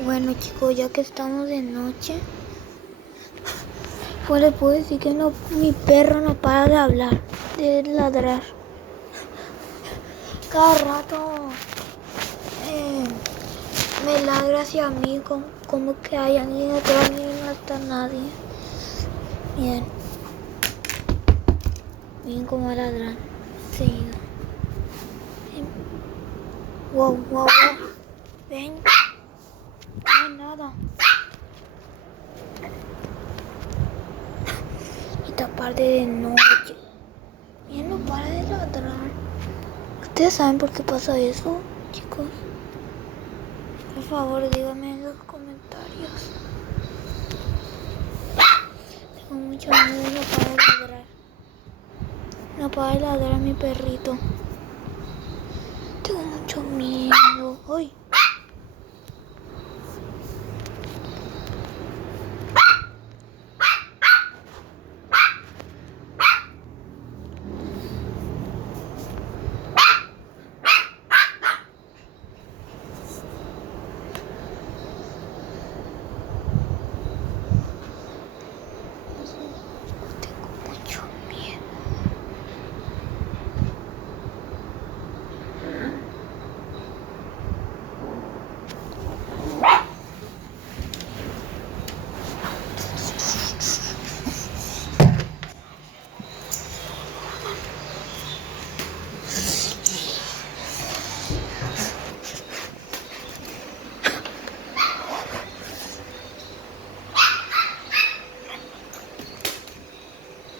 Bueno chicos, ya que estamos de noche, pues les puedo decir que no, mi perro no para de hablar, de ladrar. Cada rato me ladra hacia mí como que hay alguien detrás de mí y no está nadie. Miren cómo ladran. Sí. Wow. Ven. No hay nada. Esta parte de noche. Miren, no para de ladrar. ¿Ustedes saben por qué pasa eso, chicos? Por favor, díganme en los comentarios. Tengo mucho miedo y no para de ladrar. No para de ladrar a mi perrito. Tengo mucho miedo. ¡Ay!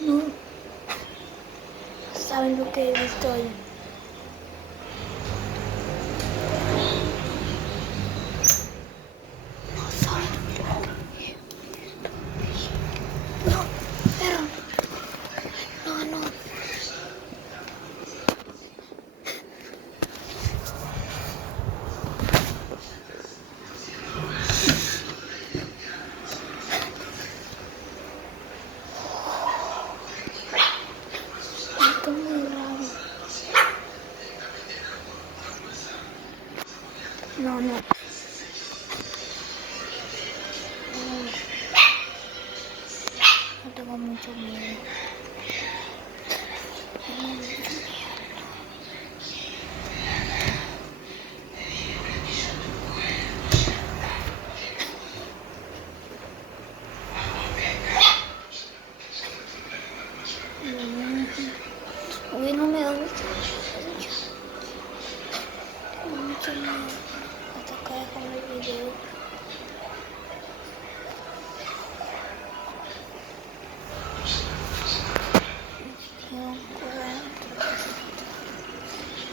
No saben lo que he visto ahí. No saben lo que he visto. No, perro. No. Esto es muy raro. No. No tengo mucho miedo. Uy, no me da gusto. Tengo mucho miedo. Hasta acá dejamos el video.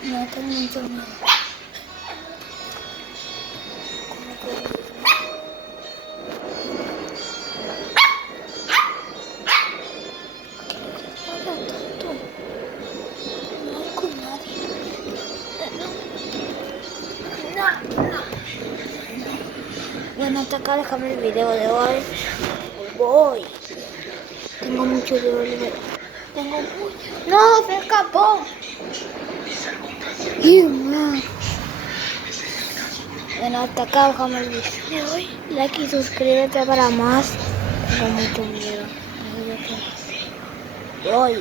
No, tengo mucho miedo. No. Bueno, hasta acá dejamos el video de hoy. Voy. Tengo mucho dolor. ¡No! ¡Se escapó! Bueno, hasta acá dejamos el video de hoy. Like y suscríbete para más. Tengo mucho miedo. Voy.